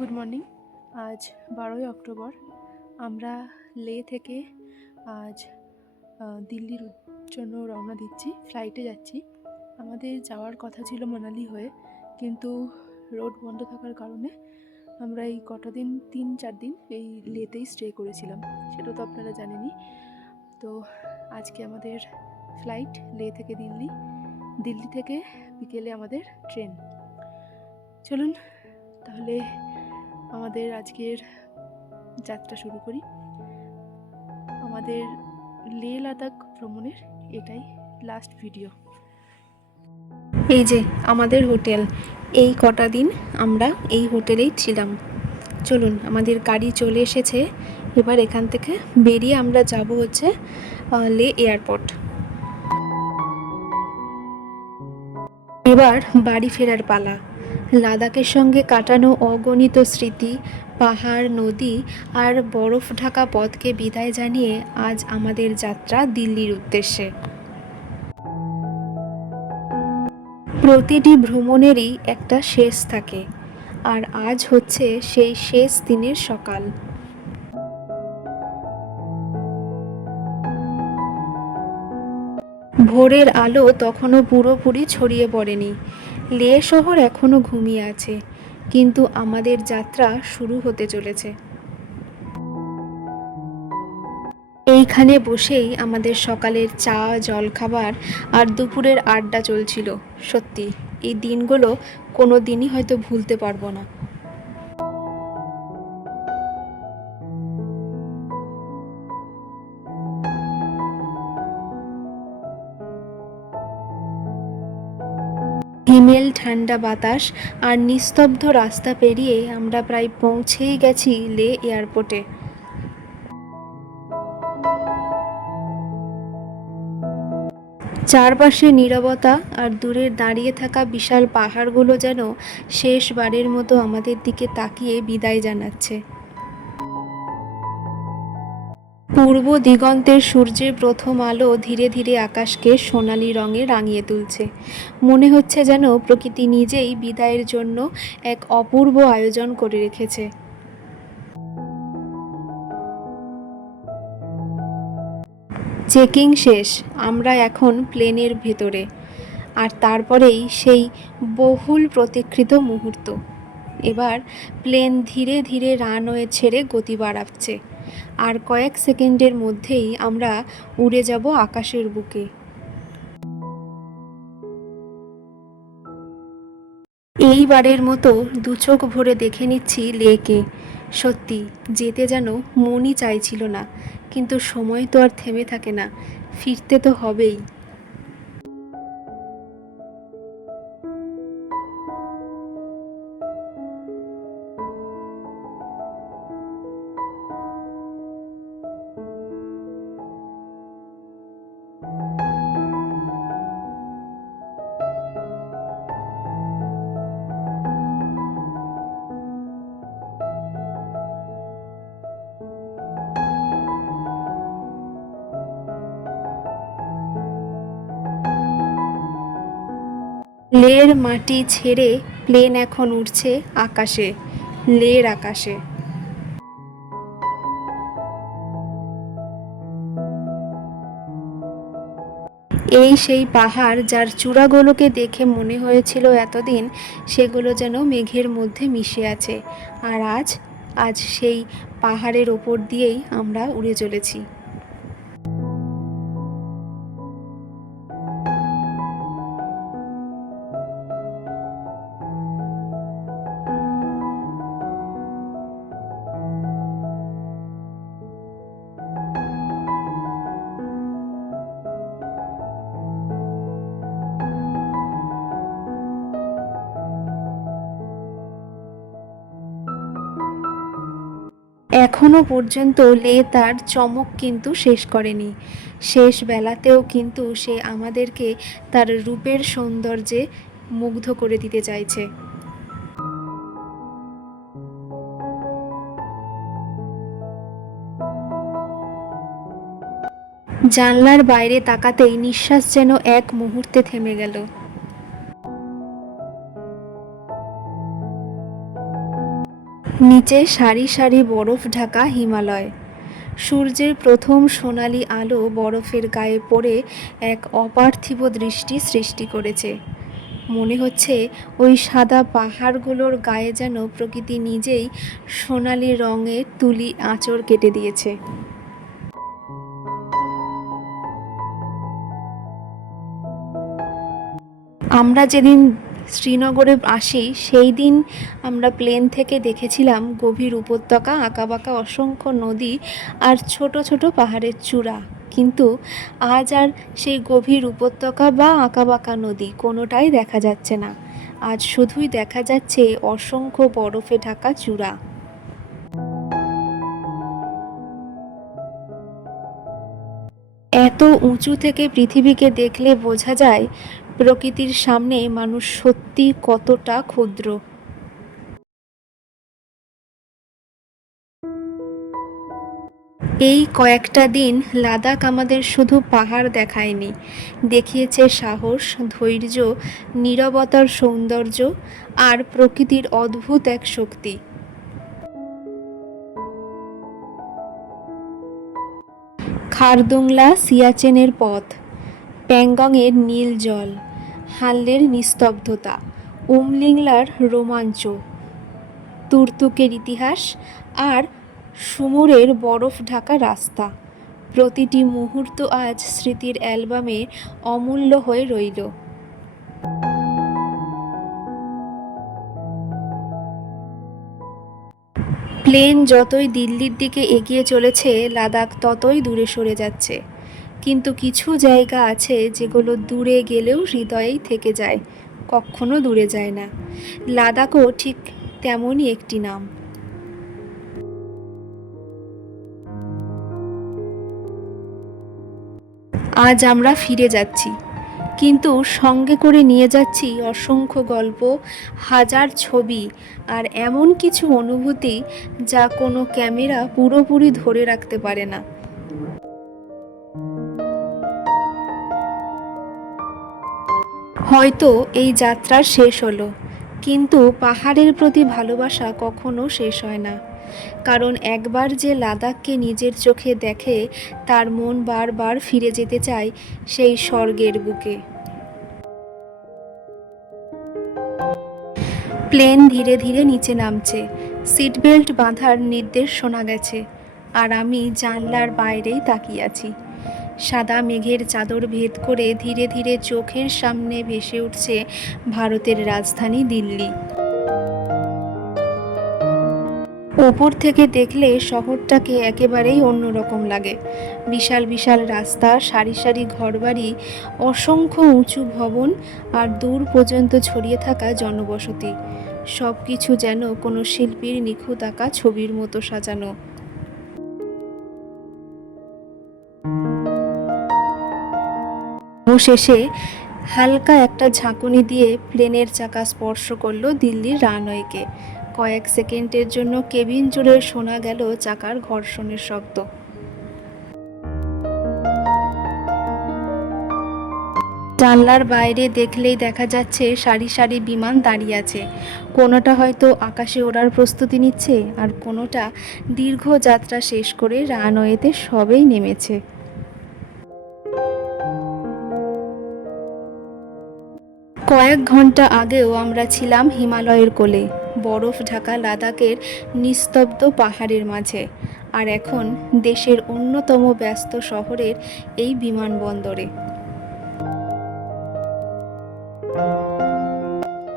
Good morning. আজ 12ই October. আমরা লে থেকে আজ দিল্লির জন্য রওনা দিচ্ছি, ফ্লাইটে যাচ্ছি। আমাদের যাওয়ার কথা ছিল মানালি হয়ে, কিন্তু রোড বন্ধ থাকার কারণে আমরা এই কটা দিন 3-4 দিন এই লেতেই স্টে করেছিলাম, সেটা তো আপনারা জানেনই। তো আজকে আমাদের ফ্লাইট লে থেকে দিল্লি, দিল্লি থেকে বিকেলে আমাদের ট্রেন। চলুন তাহলে আমাদের আজকের যাত্রা শুরু করি। আমাদের লে লাদাখ ভ্রমণের এটাই লাস্ট ভিডিও। এই যে আমাদের হোটেল, এই কটা দিন আমরা এই হোটেলেই ছিলাম। চলুন, আমাদের গাড়ি চলে এসেছে। এবার এখান থেকে বেরিয়ে আমরা যাব হচ্ছে লে এয়ারপোর্ট। এবার বাড়ি ফেরার পালা। লাদাখের সঙ্গে কাটানো অগণিত স্মৃতি, পাহাড়, নদী আর বরফ ঢাকা পথকে বিদায় জানিয়ে আজ আমাদের যাত্রা দিল্লির উদ্দেশ্যে। প্রতিটি ভ্রমণেরই একটা শেষ থাকে, আর আজ হচ্ছে সেই শেষ দিনের সকাল। ভোরের আলো তখনও পুরোপুরি ছড়িয়ে পড়েনি। লে শহর এখনও ঘুমিয়ে আছে, কিন্তু আমাদের যাত্রা শুরু হতে চলেছে। এইখানে বসেই আমাদের সকালের চা, জলখাবার আর দুপুরের আড্ডা চলছিল। সত্যি এই দিনগুলো কোনো দিনই হয়তো ভুলতে পারবো না। হিমেল ঠান্ডা বাতাস আর নিস্তব্ধ রাস্তা পেরিয়ে আমরা প্রায় পৌঁছেই গেছি লে এয়ারপোর্টে। চারপাশে নীরবতা আর দূরের দাঁড়িয়ে থাকা বিশাল পাহাড়গুলো যেন শেষবারের মতো আমাদের দিকে তাকিয়ে বিদায় জানাচ্ছে। পূর্ব দিগন্তের সূর্যের প্রথম আলো ধীরে ধীরে আকাশকে সোনালি রঙে রাঙিয়ে তুলছে। মনে হচ্ছে যেন প্রকৃতি নিজেই বিদায়ের জন্য এক অপূর্ব আয়োজন করে রেখেছে। চেকিং শেষ, আমরা এখন প্লেনের ভেতরে। আর তারপরেই সেই বহুল প্রতীক্ষিত মুহূর্ত। এবার প্লেন ধীরে ধীরে রানওয়ে ছেড়ে গতি বাড়াচ্ছে, আর কয়েক সেকেন্ডের মধ্যেই আমরা উড়ে যাব আকাশের বুকে। এইবারের মতো দু চোখ ভরে দেখে নিচ্ছি লেকে। সত্যি যেতে যেন মনই চাইছিল না, কিন্তু সময় তো আর থেমে থাকে না, ফিরতে তো হবেই। লের মাটি ছেড়ে প্লেন এখন উড়ছে আকাশে, লের আকাশে। এই সেই পাহাড় যার চূড়াগুলোকে দেখে মনে হয়েছিল এতদিন সেগুলো যেন মেঘের মধ্যে মিশে আছে। আর আজ আজ সেই পাহাড়ের ওপর দিয়েই আমরা উড়ে চলেছি। এখনো পর্যন্ত লে তার চমক কিন্তু শেষ করেনি। শেষ বেলাতেও কিন্তু সে আমাদেরকে তার রূপের সৌন্দর্যে মুগ্ধ করে দিতে চাইছে। জানলার বাইরে তাকাতেই নিঃশ্বাস যেন এক মুহূর্তে থেমে গেল। নিচে সারি সারি বরফ ঢাকা হিমালয়। সূর্যের প্রথম সোনালি আলো বরফের গায়ে পড়ে এক অপার্থিব দৃষ্টি সৃষ্টি করেছে। মনে হচ্ছে ওই সাদা পাহাড়গুলোর গায়ে যেন প্রকৃতি নিজেই সোনালি রঙের তুলি আঁচড় কেটে দিয়েছে। আমরা যেদিন শ্রীনগরে আসি সেই দিন আমরা প্লেন থেকে দেখেছিলাম গভীর উপত্যকা, আঁকাবাঁকা অসংখ্য নদী আর ছোট ছোট পাহাড়ের চূড়া। কিন্তু আজ আর সেই গভীর উপত্যকা বা আঁকাবাঁকা নদী কোনোটাই দেখা যাচ্ছে না। আজ শুধুই দেখা যাচ্ছে অসংখ্য বরফে ঢাকা চূড়া। এত উঁচু থেকে পৃথিবীকে দেখলে বোঝা যায় প্রকৃতির সামনে মানুষ সত্যি কতটা ক্ষুদ্র। এই কয়েকটা দিন লাদাখ আমাদের শুধু পাহাড় দেখায়নি, দেখিয়েছে সাহস, ধৈর্য, নীরবতার সৌন্দর্য আর প্রকৃতির অদ্ভুত এক শক্তি। খারদুংলা সিয়াচেনের পথ, প্যাংগংয়ের নীল জল, হানলের নিস্তব্ধতা, উমলিংলার রোমাঞ্চ, তুর্তুকের ইতিহাস আর সুমুরের বরফ ঢাকা রাস্তা, প্রতিটি মুহূর্ত আজ স্মৃতির অ্যালবামে অমূল্য হয়ে রইল। প্লেন যতই দিল্লির দিকে এগিয়ে চলেছে, লাদাখ ততই দূরে সরে যাচ্ছে। কিন্তু কিছু জায়গা আছে যেগুলো দূরে গেলেও হৃদয়েই থেকে যায়, কখনো দূরে যায় না। লাদাখও ঠিক তেমনই একটি নাম। আজ আমরা ফিরে যাচ্ছি, কিন্তু সঙ্গে করে নিয়ে যাচ্ছি অসংখ্য গল্প, হাজার ছবি আর এমন কিছু অনুভূতি যা কোনো ক্যামেরা পুরোপুরি ধরে রাখতে পারে না। হয়তো এই যাত্রা শেষ হলো, কিন্তু পাহাড়ের প্রতি ভালোবাসা কখনো শেষ হয় না। কারণ একবার যে লাদাখকে নিজের চোখে দেখে, তার মন বারবার ফিরে যেতে চায় সেই স্বর্গের বুকে। প্লেন ধীরে ধীরে নিচে নামছে, সিট বেল্ট বাঁধার নির্দেশ শোনা গেছে, আর আমি জানলার বাইরেই তাকিয়ে আছি। সাদা মেঘের চাদর ভেদ করে ধীরে ধীরে চোখের সামনে ভেসে উঠছে ভারতের রাজধানী দিল্লি। ওপর থেকে দেখলে শহরটাকে একেবারেই অন্যরকম লাগে। বিশাল বিশাল রাস্তা, সারি সারি ঘরবাড়ি, অসংখ্য উঁচু ভবন আর দূর পর্যন্ত ছড়িয়ে থাকা জনবসতি, সব কিছু যেন কোনো শিল্পীর নিখুঁত আঁকা ছবির মতো সাজানো। অবশেষে হালকা একটা ঝাঁকুনি দিয়ে প্লেনের চাকা স্পর্শ করলো দিল্লির রানওয়েকে। কয়েক সেকেন্ডের জন্য কেবিন জুড়ে শোনা গেল চাকার ঘর্ষণের শব্দ। জানলার বাইরে দেখলেই দেখা যাচ্ছে সারি সারি বিমান দাঁড়িয়ে আছে। কোনোটা হয়তো আকাশে ওড়ার প্রস্তুতি নিচ্ছে, আর কোনোটা দীর্ঘ যাত্রা শেষ করে রানওয়েতে সবেই নেমেছে। কয়েক ঘন্টা আগেও আমরা ছিলাম হিমালয়ের কোলে, বরফ ঢাকা লাদাখের নিস্তব্ধ পাহাড়ের মাঝে, আর এখন দেশের অন্যতম ব্যস্ত শহরের এই বিমানবন্দরে।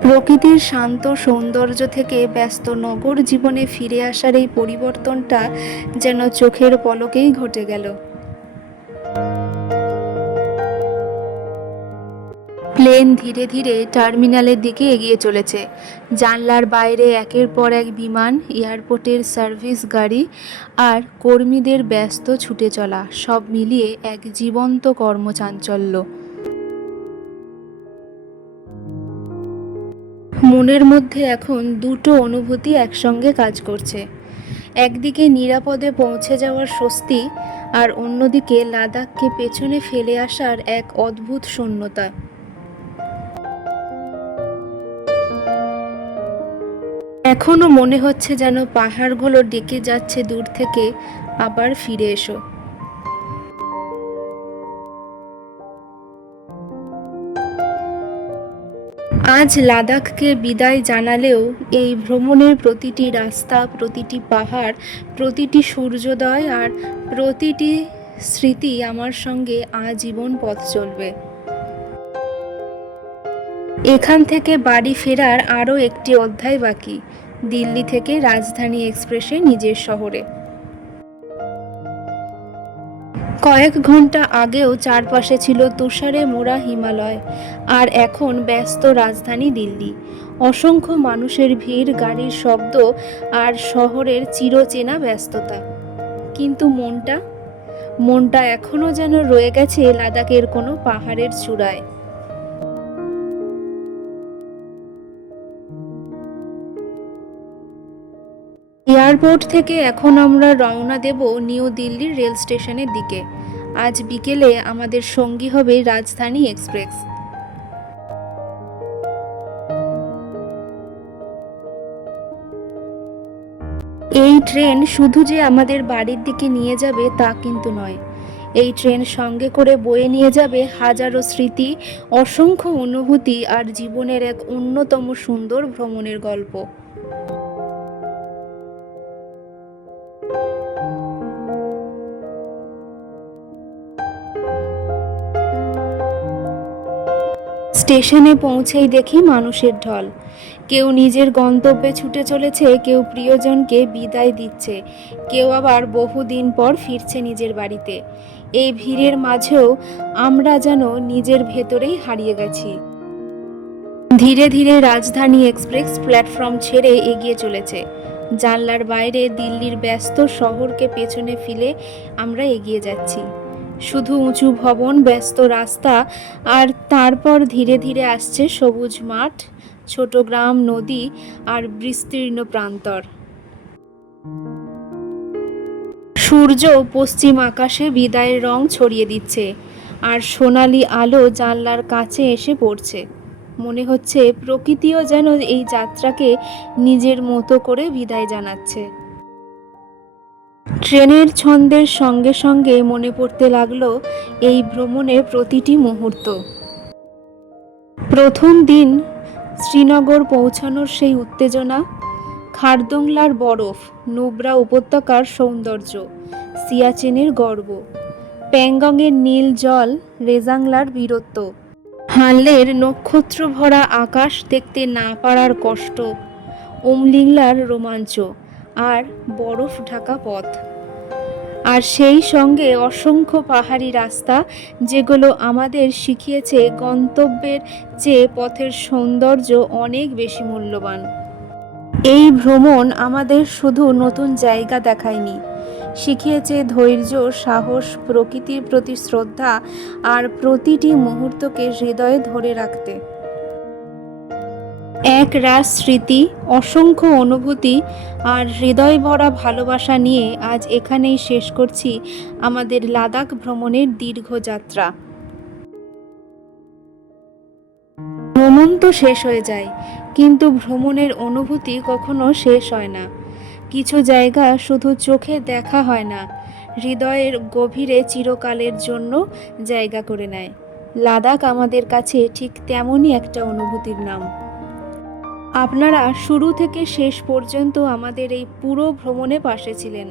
প্রকৃতির শান্ত সৌন্দর্য থেকে ব্যস্ত নগর জীবনে ফিরে আসার এই পরিবর্তনটা যেন চোখের পলকেই ঘটে গেল। প্লেন ধীরে ধীরে টার্মিনালের দিকে এগিয়ে চলেছে। জানলার বাইরে একের পর এক বিমান, এয়ারপোর্টের সার্ভিস গাড়ি আর কর্মীদের ব্যস্ত ছুটে চলা, সব মিলিয়ে এক জীবন্ত কর্মচাঞ্চল্য। মনের মধ্যে এখন দুটো অনুভূতি একসঙ্গে কাজ করছে। একদিকে নিরাপদে পৌঁছে যাওয়ার স্বস্তি, আর অন্যদিকে লাদাখকে পেছনে ফেলে আসার এক অদ্ভুত শূন্যতা। এখনো মনে হচ্ছে যেন পাহাড়গুলো ডেকে যাচ্ছে দূর থেকে, আবার ফিরে এসো। আজ লাদাখকে বিদায় জানালেও এই ভ্রমণের প্রতিটি রাস্তা, প্রতিটি পাহাড়, প্রতিটি সূর্যোদয় আর প্রতিটি স্মৃতি আমার সঙ্গে আজীবন পথ চলবে। এখান থেকে বাড়ি ফেরার আরও একটি অধ্যায় বাকি, দিল্লি থেকে রাজধানী এক্সপ্রেসে নিজের শহরে। কয়েক ঘন্টা আগেও চারপাশে ছিল তুষারে মোড়া হিমালয়, আর এখন ব্যস্ত রাজধানী দিল্লি। অসংখ্য মানুষের ভিড়, গাড়ির শব্দ আর শহরের চিরচেনা ব্যস্ততা। কিন্তু মনটা এখনো যেন রয়ে গেছে লাদাখের কোনো পাহাড়ের চূড়ায়। এয়ারপোর্ট থেকে এখন আমরা রওনা দেব নিউ দিল্লির রেল স্টেশনের দিকে। আজ বিকেলে আমাদের সঙ্গী হবে রাজধানী এক্সপ্রেস। এই ট্রেন শুধু যে আমাদের বাড়ির দিকে নিয়ে যাবে তা কিন্তু নয়। এই ট্রেন সঙ্গে করে বয়ে নিয়ে যাবে হাজারো স্মৃতি, অসংখ্য অনুভূতি আর জীবনের এক অন্যতম সুন্দর ভ্রমণের গল্প। স্টেশনে পৌঁছেই দেখি মানুষের ঢল। কেউ নিজের গন্তব্যে ছুটে চলেছে, কেউ প্রিয়জনকে বিদায় দিচ্ছে, কেউ আবার বহুদিন পর ফিরছে নিজের বাড়িতে। এই ভিড়ের মাঝেও আমরা যেন নিজের ভেতরেই হারিয়ে গেছি। ধীরে ধীরে রাজধানী এক্সপ্রেস প্ল্যাটফর্ম ছেড়ে এগিয়ে চলেছে। জানলার বাইরে দিল্লির ব্যস্ত শহরকে পেছনে ফেলে আমরা এগিয়ে যাচ্ছি। শুধু উঁচু ভবন, ব্যস্ত রাস্তা, আর তারপর ধীরে ধীরে আসছে সবুজ মাঠ, ছোট গ্রাম, নদী আর বিস্তীর্ণ প্রান্তর। সূর্য পশ্চিম আকাশে বিদায়ের রং ছড়িয়ে দিচ্ছে, আর সোনালি আলো জানলার কাছে এসে পড়ছে। মনে হচ্ছে প্রকৃতিও যেন এই যাত্রাকে নিজের মতো করে বিদায় জানাচ্ছে। ট্রেনের ছন্দের সঙ্গে সঙ্গে মনে পড়তে লাগলো এই ভ্রমণের প্রতিটি মুহূর্ত। প্রথম দিন শ্রীনগর পৌঁছানোর সেই উত্তেজনা, খারদুংলার বরফ, নুব্রা উপত্যকার সৌন্দর্য, সিয়াচেনের গর্ব, প্যাংগংয়ের নীল জল, রেজাংলার বীরত্ব, হানলের নক্ষত্র ভরা আকাশ দেখতে না পারার কষ্ট, উমলিংলার রোমাঞ্চ আর বরফ ঢাকা পথ। আর সেই সঙ্গে অসংখ্য পাহাড়ি রাস্তা, যেগুলো আমাদের শিখিয়েছে গন্তব্যের চেয়ে পথের সৌন্দর্য অনেক বেশি মূল্যবান। এই ভ্রমণ আমাদের শুধু নতুন জায়গা দেখায়নি, শিখিয়েছে ধৈর্য, সাহস, প্রকৃতির প্রতি শ্রদ্ধা আর প্রতিটি মুহূর্তকে হৃদয়ে ধরে রাখতে। এক রাস স্মৃতি, অসংখ্য অনুভূতি আর হৃদয় ভরা ভালোবাসা নিয়ে আজ এখানেই শেষ করছি আমাদের লাদাখ ভ্রমণের দীর্ঘ যাত্রা। ভ্রমণ তো শেষ হয়ে যায়, কিন্তু ভ্রমণের অনুভূতি কখনো শেষ হয় না। কিছু জায়গা শুধু চোখে দেখা হয় না, হৃদয়ের গভীরে চিরকালের জন্য জায়গা করে নেয়। লাদাখ আমাদের কাছে ঠিক তেমনই একটা অনুভূতির নাম। আপনারা শুরু থেকে শেষ পর্যন্ত আমাদের এই পুরো ভ্রমণে পাশে ছিলেন,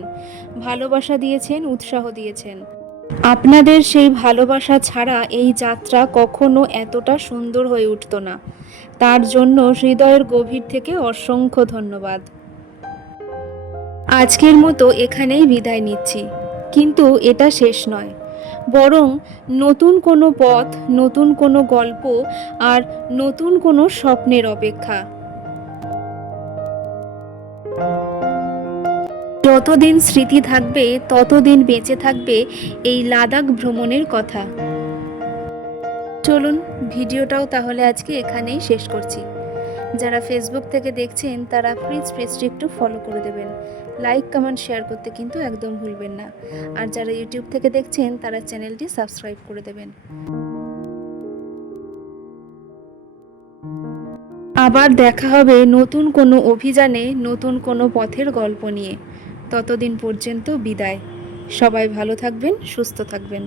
ভালোবাসা দিয়েছেন, উৎসাহ দিয়েছেন। আপনাদের সেই ভালোবাসা ছাড়া এই যাত্রা কখনো এতটা সুন্দর হয়ে উঠত না। তার জন্য হৃদয়ের গভীর থেকে অসংখ্য ধন্যবাদ। আজকের মতো এখানেই বিদায় নিচ্ছি, কিন্তু এটা শেষ নয়, বরং নতুন কোনো পথ, নতুন কোনো গল্প আর নতুন কোনো স্বপ্নের অপেক্ষা। যতদিন স্মৃতি থাকবে ততদিন বেঁচে থাকবে এই লাদাখ ভ্রমণের কথা। চলুন ভিডিওটাও তাহলে আজকে এখানেই শেষ করছি। যারা ফেসবুক থেকে দেখছেন তারা প্লিজ পেজটি একটু ফলো করে দেবেন, লাইক, কমেন্ট, শেয়ার করতে কিন্তু একদম ভুলবেন না। আর যারা ইউটিউব থেকে দেখছেন তারা চ্যানেলটি সাবস্ক্রাইব করে দেবেন। আবার দেখা হবে নতুন কোনো অভিযানে, নতুন কোনো পথের গল্প নিয়ে। ততদিন পর্যন্ত বিদায়। সবাই ভালো থাকবেন, সুস্থ থাকবেন।